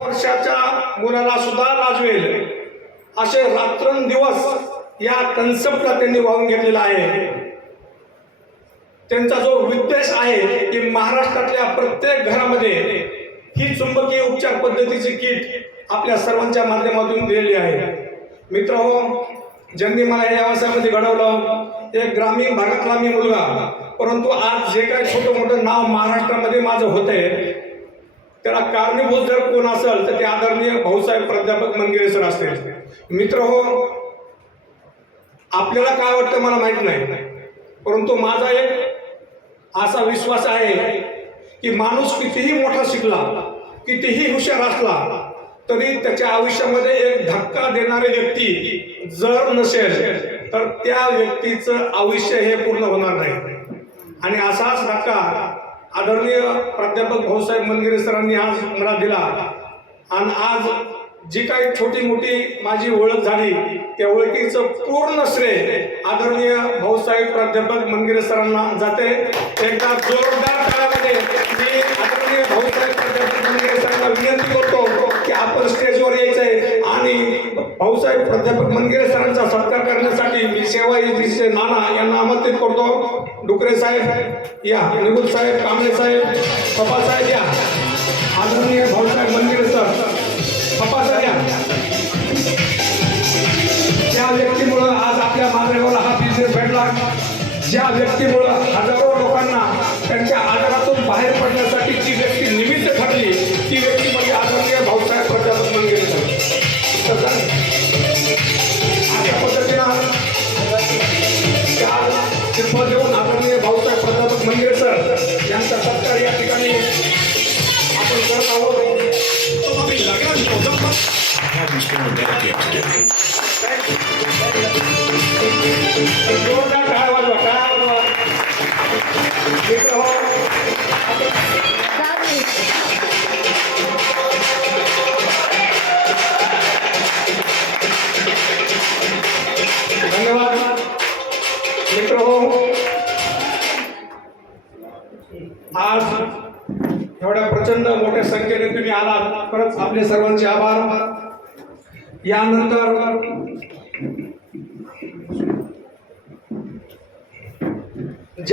वर्षाच्या मुलाला सुद्धा लाजवेल असे रात्रंदिवस या कन्सेप्टला त्यांनी वाहून घेतलेला आहे. त्यांचा जो विद्वेष आहे की महाराष्ट्रातल्या प्रत्येक घरामध्ये ही चुंबकीय उपचार पद्धतीची किट आपल्या सर्वांच्या माध्यमातून दिलेली आहे. मित्र हो ज्यांनी मला या व्यवसायामध्ये घडवलं एक ग्रामीण भागातला मी मुलगा परंतु आज जे काही छोटं मोठं नाव महाराष्ट्रामध्ये माझं होतंय त्याला कारणीभूत जर कोण असेल तर ते आदरणीय भाऊसाहेब प्राध्यापक मनगिरे सर असतील मित्र हो आपल्याला काय वाटतं मला माहीत नाही. परंतु माझा एक असा विश्वास आहे की माणूस कितीही मोठा शिकला कितीही हुशार असला तरी त्याच्या आयुष्यामध्ये एक धक्का देणारी व्यक्ती जर नसेल तर त्या व्यक्तीचं आयुष्य हे पूर्ण होणार नाही. आणि असाच धक्का आदरणीय प्राध्यापक भाऊसाहेब मनगिरे सरांनी आज मला दिला. आणि आज जी काही छोटी मोठी माझी ओळख झाली त्या ओळखीचं पूर्ण श्रेय आदरणीय भाऊसाहेब प्राध्यापक मनगिरे सरांना जाते. एकदा जोरदार काळामध्ये मी आदरणीय भाऊसाहेब प्राध्यापक मनगिरे सरांना विनंती करतो की आपण स्टेजवर यायचंय आणि भाऊसाहेब प्राध्यापक मनगिरे सरांचा सत्कार करण्यासाठी मी सेवा नाना यांना आमंत्रित करतो. डुकरे साहेब या निगुल साहेब कांबळे साहेब पप्पा साहेब या. आदरणीय भाऊसाहेब मंदिर सर. पप्पा या. ज्या व्यक्तीमुळं आज आपल्या मांजरेवाला हा बिझनेस भेटला ज्या व्यक्तीमुळं हजारो भाऊसाहेब मंदिर सर यांचा सत्कार या ठिकाणी आपण करत आहोत जोरदार वाजवा, वाजवा. मित्र हो, धन्यवाद मित्र हो आज एवढ्या प्रचंड मोठ्या संख्येने तुम्ही आलात. परत आपले सर्वांचे आभार. यानंतर